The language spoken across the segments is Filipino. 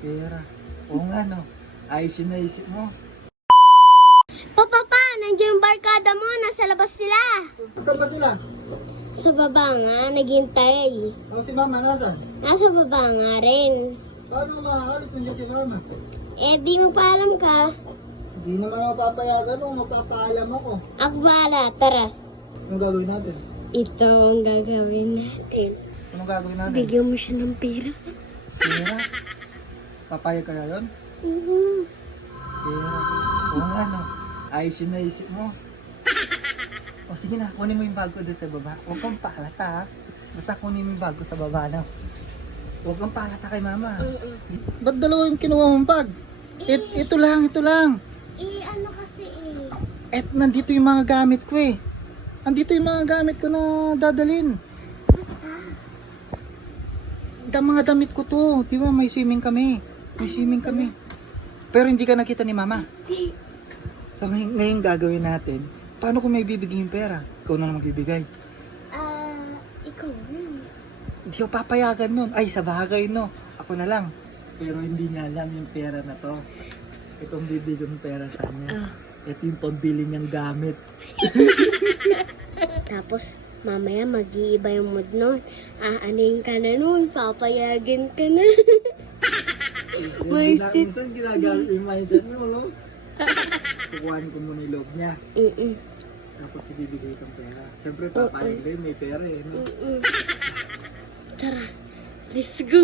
Pera. Oo nga no. Ayos yung naisip mo. Papa pa, nandiyan yung barkada mo, nasa labas sila. Saan ba sila? Sa baba nga, naghintay. Ako si mama, nasan? Nasa baba nga rin. Paano makakalis nandiyan si mama? Eh, di mo pa alam ka. Hindi naman ako papayagan o magpapaalam ako. Ako bahala, tara. Anong gagawin natin? Ito ang gagawin natin. Anong gagawin natin? Bigyan mo siya ng pera. Pera. Papayag kaya yun? Mhm. Pera. Oo nga no. Ayos yung naisip mo. O sige na, kunin mo yung bag ko doon sa baba. Huwag kang paalata ha. Basta kunin mo yung bag ko sa baba na. Huwag kang paalata kay mama. Ba't dalawa yung kinuha mong bag? It, ito lang, ito lang. Eh, ano kasi eh. Et nandito yung mga gamit ko eh. Nandito yung mga gamit ko na dadalin. Basta. Da mga damit ko to. Di ba may swimming kami. May swimming kami. Pero hindi ka nakita ni mama. So ngay- ngayon gagawin natin. Paano kung may bibigay yung pera? Ikaw na lang magbibigay. Ah, ikaw rin. Hindi ako papayagan nun. Ay, sa bagay no. Ako na lang. Pero hindi niya alam yung pera na to. Itong bibigyan pera sa kanya. Ah. Ito yung pambili niyang gamit. Tapos, mamaya mag-iiba yung mood nun. Aanin ka na nun, papayagin ka na. Sit- Minsan ginagamit yung mindset mo, no? Kukuhanin ko muna yung loob niya. Mm-mm. Tapos ibibigay itong pera. Siyempre, papayag rin, may pera eh. No? Mm-mm. Tara, let's go.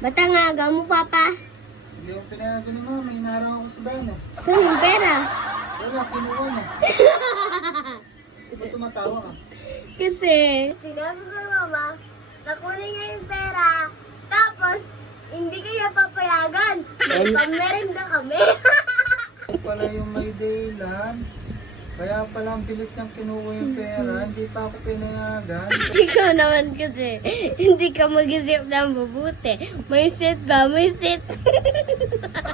Ba't ang aga mo, Papa? Hindi ako pinayagan ni mama, hinarang ako sa eh. Saan yung pera? Wala, kinuha niya. Ba't tumatawa ka? Kasi... Sinabi ko, Mama, nakunin niya yung pera, tapos hindi kaya May pamerenda kami. Pala yung may daylan. Kaya pala ang bilis niyang kinuha yung pera, hindi pa ako pinayagan. Ikaw naman kasi, hindi ka mag-isip ng mabuti. May set ba? May set.